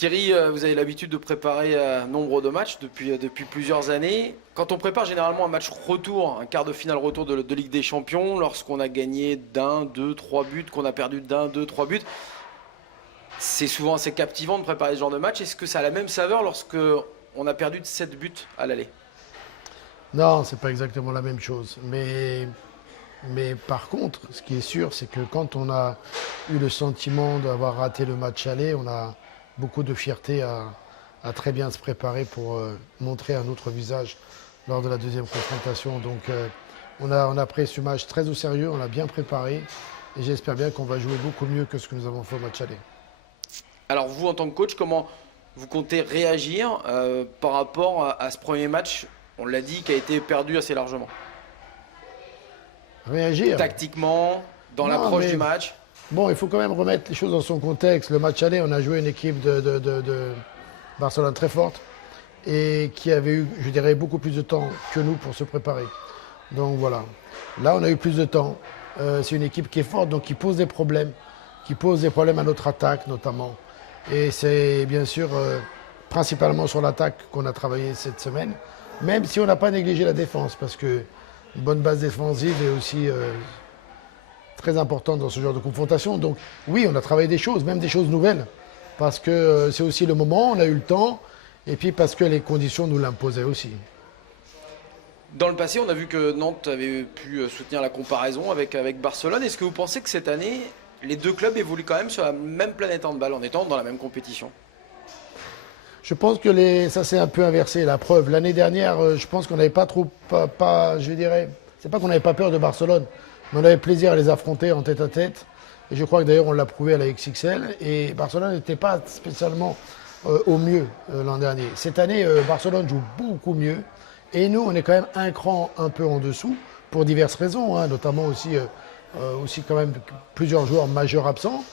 Thierry, vous avez l'habitude de préparer nombre de matchs depuis plusieurs années. Quand on prépare généralement un match retour, un quart de finale retour de Ligue des Champions, lorsqu'on a gagné d'un, deux, trois buts, qu'on a perdu d'un, deux, trois buts, c'est souvent assez captivant de préparer ce genre de match. Est-ce que ça a la même saveur lorsque on a perdu de 7 buts à l'aller? Non, c'est pas exactement la même chose. Mais par contre, ce qui est sûr, c'est que quand on a eu le sentiment d'avoir raté le match aller, on a beaucoup de fierté à très bien se préparer pour montrer un autre visage lors de la deuxième confrontation. Donc on a pris ce match très au sérieux, on l'a bien préparé et j'espère bien qu'on va jouer beaucoup mieux que ce que nous avons fait au match aller. Alors vous, en tant que coach, comment vous comptez réagir par rapport à ce premier match, on l'a dit, qui a été perdu assez largement? Réagir. Tactiquement, dans Non, l'approche mais du match? bon, il faut quand même remettre les choses dans son contexte. Le match aller, on a joué une équipe de Barcelone très forte et qui avait eu, je dirais, beaucoup plus de temps que nous pour se préparer. Donc voilà. Là, on a eu plus de temps. C'est une équipe qui est forte, donc qui pose des problèmes à notre attaque notamment. Et c'est bien sûr principalement sur l'attaque qu'on a travaillé cette semaine, même si on n'a pas négligé la défense, parce que une bonne base défensive est aussi très importante dans ce genre de confrontation. Donc oui, on a travaillé des choses, même des choses nouvelles, parce que c'est aussi le moment, on a eu le temps, et puis parce que les conditions nous l'imposaient aussi. Dans le passé, on a vu que Nantes avait pu soutenir la comparaison avec Barcelone. Est-ce que vous pensez que cette année, les deux clubs évoluent quand même sur la même planète handball en étant dans la même compétition? Je pense que ça s'est un peu inversé. La preuve, l'année dernière, je pense qu'on n'avait pas trop, je dirais, c'est pas qu'on n'avait pas peur de Barcelone, mais on avait plaisir à les affronter en tête à tête. Et je crois que d'ailleurs on l'a prouvé à la XXL. Et Barcelone n'était pas spécialement au mieux l'an dernier. Cette année, Barcelone joue beaucoup mieux. Et nous, on est quand même un cran un peu en dessous, pour diverses raisons, hein, notamment aussi quand même plusieurs joueurs majeurs absents.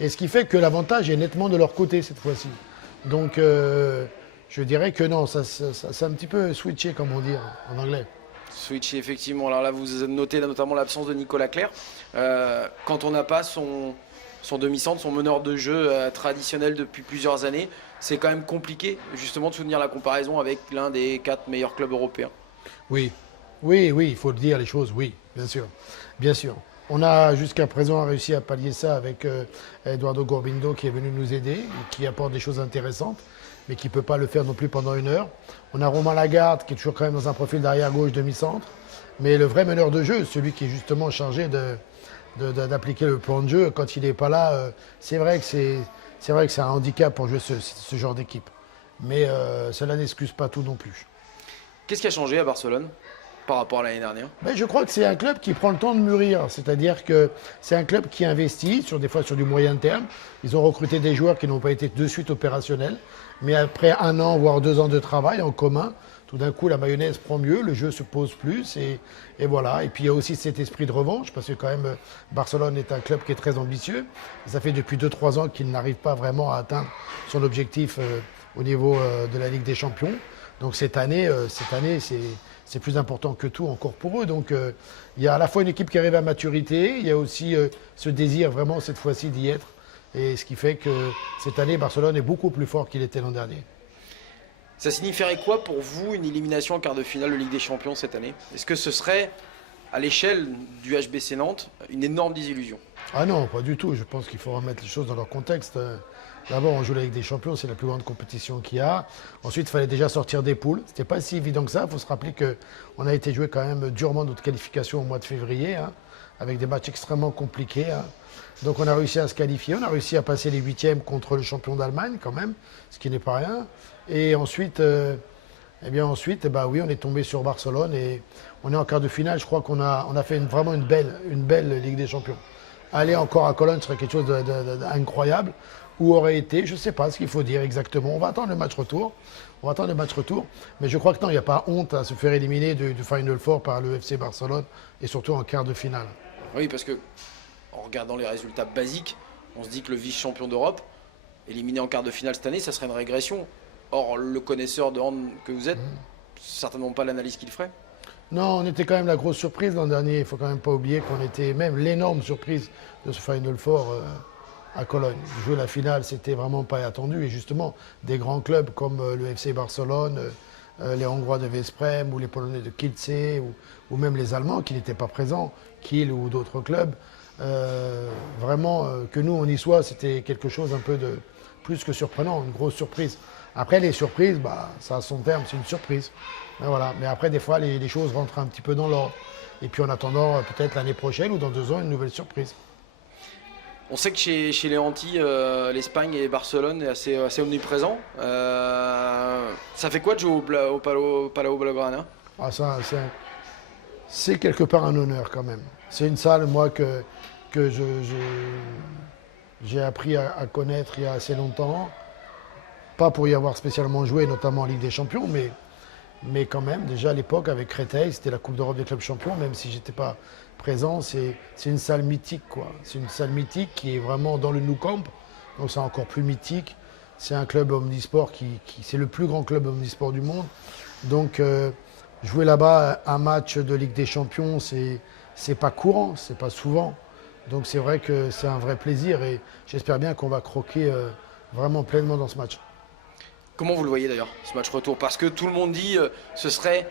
Et ce qui fait que l'avantage est nettement de leur côté cette fois-ci. Donc, je dirais que non, ça c'est un petit peu switché, comme on dit en anglais. Switch, effectivement. Alors là, vous notez notamment l'absence de Nicolas Clerc. Quand on n'a pas son demi-centre, son meneur de jeu traditionnel depuis plusieurs années, c'est quand même compliqué justement de soutenir la comparaison avec l'un des 4 meilleurs clubs européens. Oui, oui, il faut le dire les choses, oui, bien sûr. Bien sûr. On a jusqu'à présent réussi à pallier ça avec Eduardo Gorbindo qui est venu nous aider, et qui apporte des choses intéressantes, mais qui ne peut pas le faire non plus pendant une heure. On a Romain Lagarde qui est toujours quand même dans un profil d'arrière-gauche, demi-centre. Mais le vrai meneur de jeu, celui qui est justement chargé d'appliquer le plan de jeu, quand il n'est pas là, c'est vrai que c'est un handicap pour jouer ce genre d'équipe. Mais cela n'excuse pas tout non plus. Qu'est-ce qui a changé à Barcelone par rapport à l'année dernière? Ben, je crois que c'est un club qui prend le temps de mûrir. C'est-à-dire que c'est un club qui investit, des fois sur du moyen terme. Ils ont recruté des joueurs qui n'ont pas été de suite opérationnels. Mais après 1 an, voire 2 ans de travail en commun, tout d'un coup, la mayonnaise prend mieux, le jeu se pose plus. Et voilà. Et puis il y a aussi cet esprit de revanche, parce que quand même, Barcelone est un club qui est très ambitieux. Et ça fait depuis 2-3 ans qu'il n'arrive pas vraiment à atteindre son objectif au niveau de la Ligue des Champions. Donc cette année c'est plus important que tout encore pour eux. Donc il y a à la fois une équipe qui arrive à maturité, il y a aussi ce désir vraiment cette fois-ci d'y être. Et ce qui fait que cette année, Barcelone est beaucoup plus fort qu'il était l'an dernier. Ça signifierait quoi pour vous une élimination en quart de finale de Ligue des Champions cette année? Est-ce que ce serait, à l'échelle du HBC Nantes, une énorme désillusion? Ah non, pas du tout. Je pense qu'il faut remettre les choses dans leur contexte. D'abord, on joue la Ligue des Champions, c'est la plus grande compétition qu'il y a. Ensuite, il fallait déjà sortir des poules. Ce n'était pas si évident que ça. Il faut se rappeler qu'on a été joué quand même durement notre qualification au mois de février, hein, avec des matchs extrêmement compliqués. Hein. Donc on a réussi à se qualifier, on a réussi à passer les huitièmes contre le champion d'Allemagne quand même, ce qui n'est pas rien. Et ensuite, oui, on est tombé sur Barcelone et on est en quart de finale. Je crois qu'on a fait vraiment une belle Ligue des Champions. Aller encore à Cologne serait quelque chose d'incroyable. Où aurait été, je ne sais pas ce qu'il faut dire exactement. On va attendre le match retour. Mais je crois que non, il n'y a pas honte à se faire éliminer du Final Four par le FC Barcelone et surtout en quart de finale. Oui, parce que en regardant les résultats basiques, on se dit que le vice-champion d'Europe, éliminé en quart de finale cette année, ça serait une régression. Or, le connaisseur de hand que vous êtes, certainement pas l'analyse qu'il ferait. Non, on était quand même la grosse surprise l'an dernier. Il ne faut quand même pas oublier qu'on était même l'énorme surprise de ce Final Four à Cologne. Jouer la finale, c'était vraiment pas attendu. Et justement, des grands clubs comme le FC Barcelone, les Hongrois de Veszprém ou les Polonais de Kielce ou même les Allemands qui n'étaient pas présents, Kiel ou d'autres clubs, vraiment que nous on y soit, c'était quelque chose un peu de plus que surprenant, une grosse surprise. Après les surprises, bah, ça a son terme, c'est une surprise. Mais voilà. Mais après des fois les choses rentrent un petit peu dans l'ordre. Et puis en attendant peut-être l'année prochaine ou dans 2 ans une nouvelle surprise. On sait que chez les Antilles, l'Espagne et Barcelone est assez omniprésent. Ça fait quoi de jouer au Palau Blaugrana? Ah, c'est quelque part un honneur quand même. C'est une salle, moi, que j'ai appris à connaître il y a assez longtemps. Pas pour y avoir spécialement joué, notamment en Ligue des Champions, mais quand même, déjà à l'époque, avec Créteil, c'était la Coupe d'Europe des clubs champions, même si je n'étais pas présent, c'est une salle mythique, quoi. C'est une salle mythique qui est vraiment dans le Nou Camp, donc c'est encore plus mythique. C'est un club omnisport c'est le plus grand club omnisport du monde. Donc jouer là-bas un match de Ligue des Champions, c'est pas courant, c'est pas souvent. Donc c'est vrai que c'est un vrai plaisir et j'espère bien qu'on va croquer vraiment pleinement dans ce match. Comment vous le voyez d'ailleurs, ce match retour? Parce que tout le monde dit ce serait,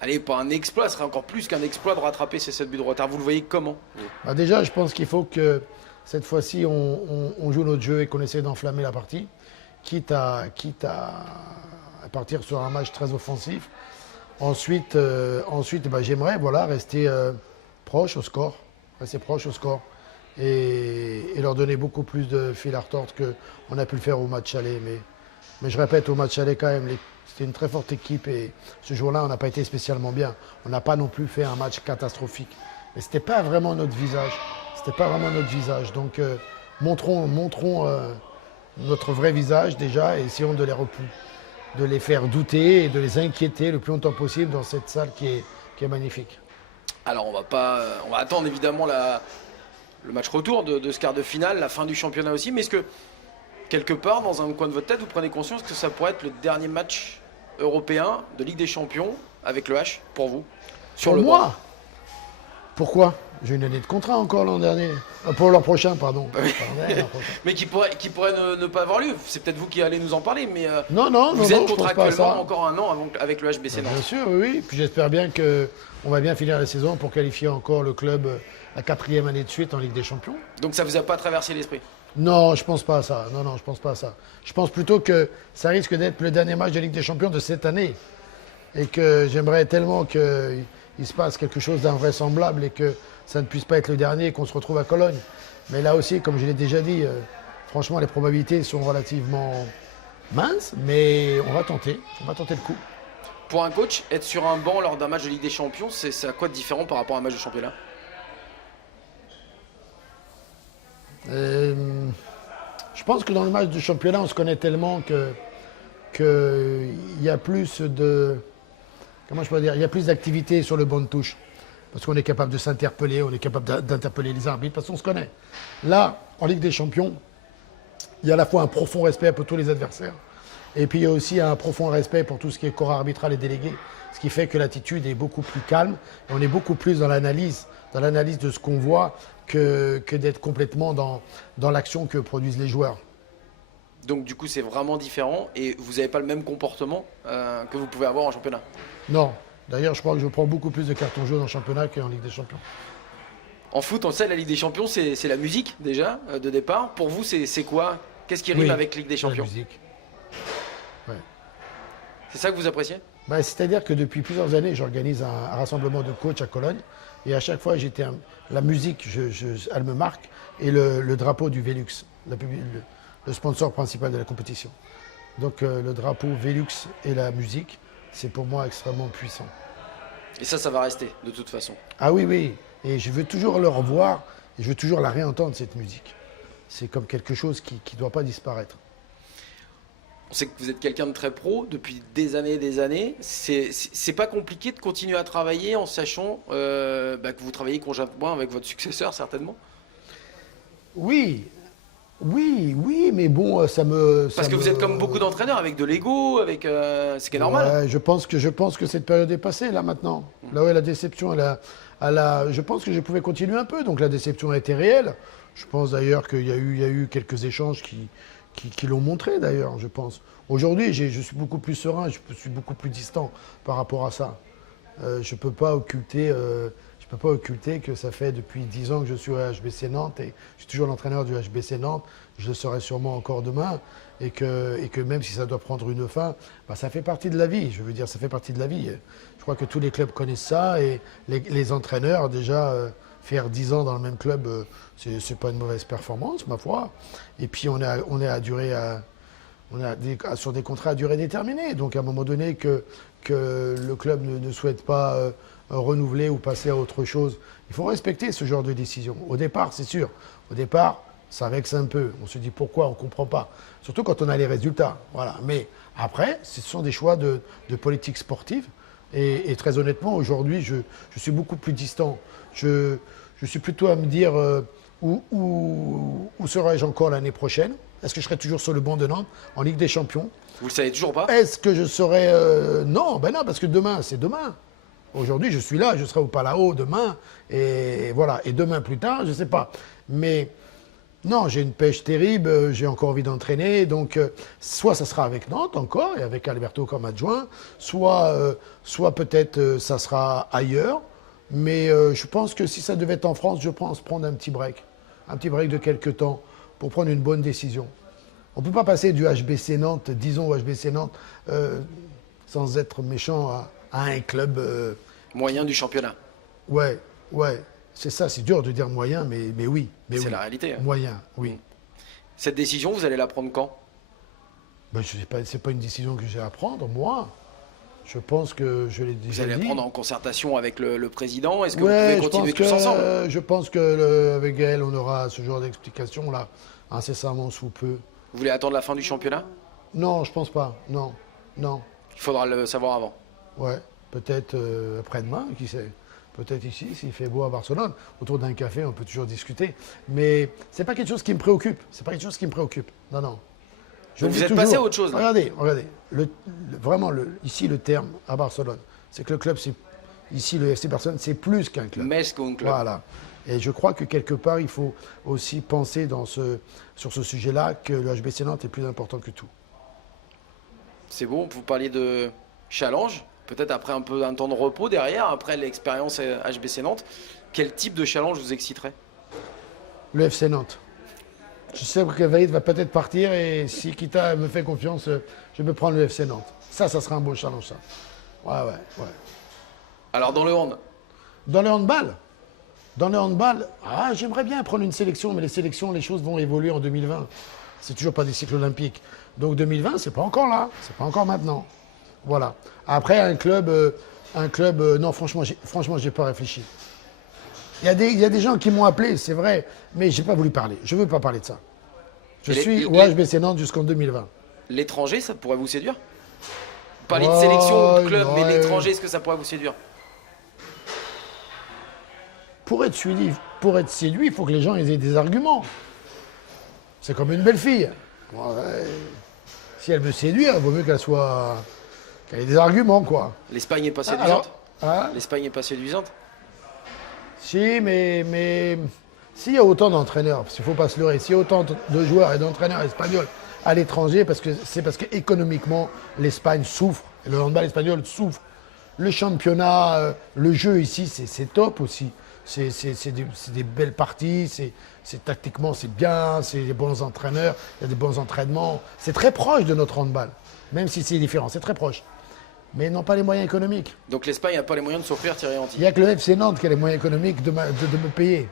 allez, pas un exploit, ce serait encore plus qu'un exploit de rattraper ces 7 buts de retard. Vous le voyez comment? Bah déjà, je pense qu'il faut que cette fois-ci, on joue notre jeu et qu'on essaie d'enflammer la partie, quitte à partir sur un match très offensif. Ensuite bah, j'aimerais rester proche au score, et leur donner beaucoup plus de fil à retordre qu'on a pu le faire au match aller. Mais je répète, au match aller quand même, c'était une très forte équipe et ce jour-là, on n'a pas été spécialement bien. On n'a pas non plus fait un match catastrophique. Mais ce n'était pas vraiment notre visage. Donc montrons notre vrai visage déjà et essayons de les faire douter et de les inquiéter le plus longtemps possible dans cette salle qui est magnifique. Alors on va attendre évidemment le match retour de ce quart de finale, la fin du championnat aussi, mais est-ce que quelque part dans un coin de votre tête vous prenez conscience que ça pourrait être le dernier match européen de Ligue des Champions avec le H pour vous sur le moi? Pourquoi? J'ai une année de contrat encore l'an dernier. Pour l'an prochain, pardon. Mais qui pourrait ne pas avoir lieu. C'est peut-être vous qui allez nous en parler, mais non, vous êtes je pense pas à contractuellement ça. encore un an avec le HBC Nantes. Bien sûr, oui. Puis j'espère bien qu'on va bien finir la saison pour qualifier encore le club la 4e année de suite en Ligue des Champions. Donc ça vous a pas traversé l'esprit? Non, je pense pas à ça. Non, je pense pas à ça. Je pense plutôt que ça risque d'être le dernier match de Ligue des Champions de cette année. Et que j'aimerais tellement qu'il se passe quelque chose d'invraisemblable et que ça ne puisse pas être le dernier et qu'on se retrouve à Cologne. Mais là aussi, comme je l'ai déjà dit, franchement, les probabilités sont relativement minces, mais on va tenter le coup. Pour un coach, être sur un banc lors d'un match de Ligue des Champions, c'est à quoi de différent par rapport à un match de championnat? Je pense que dans le match de championnat, on se connaît tellement qu'il y a plus de... Comment je peux dire? Il y a plus d'activité sur le banc de touche. Parce qu'on est capable de s'interpeller, on est capable d'interpeller les arbitres, parce qu'on se connaît. Là, en Ligue des Champions, il y a à la fois un profond respect pour tous les adversaires, et puis il y a aussi un profond respect pour tout ce qui est corps arbitral et délégué, ce qui fait que l'attitude est beaucoup plus calme, et on est beaucoup plus dans l'analyse de ce qu'on voit, que d'être complètement dans l'action que produisent les joueurs. Donc du coup, c'est vraiment différent, et vous n'avez pas le même comportement que vous pouvez avoir en championnat? Non. D'ailleurs, je crois que je prends beaucoup plus de cartons jaunes en championnat qu'en Ligue des Champions. En foot, on sait, la Ligue des Champions, c'est la musique déjà, de départ. Pour vous, c'est quoi? Qu'est-ce qui rime avec Ligue des Champions? La musique. Ouais. C'est ça que vous appréciez? C'est-à-dire que depuis plusieurs années, j'organise un rassemblement de coachs à Cologne. Et à chaque fois, la musique, elle me marque. Et le drapeau du Velux, le sponsor principal de la compétition. Donc le drapeau Velux et la musique, c'est pour moi extrêmement puissant. Et ça va rester, de toute façon? Ah oui. Et je veux toujours le revoir et je veux toujours la réentendre, cette musique. C'est comme quelque chose qui ne doit pas disparaître. On sait que vous êtes quelqu'un de très pro depuis des années et des années. C'est pas compliqué de continuer à travailler en sachant que vous travaillez conjointement avec votre successeur, certainement? Oui, mais bon, Parce que vous êtes comme beaucoup d'entraîneurs, avec de l'ego, avec ce qui est normal. Ouais, je pense que cette période est passée, là, maintenant. Là, ouais, la déception, je pense que je pouvais continuer un peu, donc la déception a été réelle. Je pense d'ailleurs qu'il y a eu quelques échanges qui l'ont montré d'ailleurs, je pense. Aujourd'hui, je suis beaucoup plus serein, je suis beaucoup plus distant par rapport à ça. Je ne peux pas occulter que ça fait depuis 10 ans que je suis au HBC Nantes et je suis toujours l'entraîneur du HBC Nantes. Je le serai sûrement encore demain et que même si ça doit prendre une fin, bah, ça fait partie de la vie. Je veux dire, ça fait partie de la vie. Je crois que tous les clubs connaissent ça et les entraîneurs déjà. Faire 10 ans dans le même club, c'est pas une mauvaise performance, ma foi. Et puis on est sur des contrats à durée déterminée. Donc à un moment donné que le club ne souhaite pas renouveler ou passer à autre chose, il faut respecter ce genre de décision. Au départ, c'est sûr. Au départ, ça vexe un peu. On se dit pourquoi, on ne comprend pas. Surtout quand on a les résultats. Voilà. Mais après, ce sont des choix de politique sportive. Et très honnêtement, aujourd'hui, je suis beaucoup plus distant. Je suis plutôt à me dire où serai-je encore l'année prochaine? Est-ce que je serai toujours sur le banc de Nantes en Ligue des Champions? Vous le savez toujours pas? Est-ce que je serai... non, ben non, parce que demain, c'est demain. Aujourd'hui, je suis là, je serai au Palao demain. Et voilà. Et demain plus tard, je ne sais pas. Mais non, j'ai une pêche terrible, j'ai encore envie d'entraîner. Donc, soit ça sera avec Nantes encore, et avec Alberto comme adjoint, soit peut-être ça sera ailleurs. Mais je pense que si ça devait être en France, je pense prendre un petit break de quelques temps pour prendre une bonne décision. On ne peut pas passer du HBC Nantes, disons au HBC Nantes, sans être méchant, à un club... moyen du championnat. Ouais, c'est ça, c'est dur de dire moyen, mais oui. C'est oui. la réalité. Hein. Moyen, oui. Cette décision, vous allez la prendre quand? Ben, c'est pas une décision que j'ai à prendre, moi. Je pense que je l'ai déjà dit. Vous allez la prendre en concertation avec le président? Est-ce que vous Ouais, pouvez continuer tous ensemble? je pense qu'avec Gaël, on aura ce genre d'explication là, incessamment sous peu. Vous voulez attendre la fin du championnat? Non, je pense pas. Non. Il faudra le savoir avant. Ouais, peut-être après-demain, qui sait. Peut-être ici, s'il fait beau à Barcelone. Autour d'un café, on peut toujours discuter. Mais c'est pas quelque chose qui me préoccupe. Non. Donc vous êtes passé à autre chose, là. Regardez. Vraiment, ici, le terme à Barcelone, c'est que le club, ici, le FC Barcelone, c'est plus qu'un club. Mais qu'un club. Voilà. Et je crois que quelque part, il faut aussi penser sur ce sujet-là que le HBC Nantes est plus important que tout. C'est bon, vous parliez de challenge, peut-être après un temps de repos derrière, après l'expérience HBC Nantes. Quel type de challenge vous exciterait? Le FC Nantes. Je sais que Vaïd va peut-être partir et si Kita me fait confiance, je peux prendre le FC Nantes. Ça sera un beau challenge, ça. Ouais. Alors dans le hand? Dans le handball, j'aimerais bien prendre une sélection, mais les sélections, les choses vont évoluer en 2020. C'est toujours pas des cycles olympiques. Donc 2020, c'est pas encore là, c'est pas encore maintenant. Voilà. Après, un club, non, franchement, j'ai pas réfléchi. Il y a des gens qui m'ont appelé, c'est vrai, mais j'ai pas voulu parler. Je veux pas parler de ça. Je suis au HBC Nantes jusqu'en 2020. L'étranger, ça pourrait vous séduire? Vous parlez de sélection ou de club, mais l'étranger, est-ce que ça pourrait vous séduire? Pour être séduit, il faut que les gens aient des arguments. C'est comme une belle fille. Si elle veut séduire, il vaut mieux qu'elle ait des arguments, quoi. L'Espagne n'est pas séduisante? Hein? L'Espagne n'est pas séduisante? Si, mais s'il y a autant d'entraîneurs, parce qu'il ne faut pas se leurrer, s'il y a autant de joueurs et d'entraîneurs espagnols à l'étranger, c'est parce qu'économiquement, l'Espagne souffre, et le handball espagnol souffre. Le championnat, le jeu ici, c'est top aussi. C'est des belles parties, tactiquement c'est bien, c'est des bons entraîneurs, il y a des bons entraînements. C'est très proche de notre handball, même si c'est différent, c'est très proche. Mais ils n'ont pas les moyens économiques. Donc l'Espagne n'a pas les moyens de s'offrir Thierry Anti? Il n'y a que le FC Nantes qui a les moyens économiques de me payer.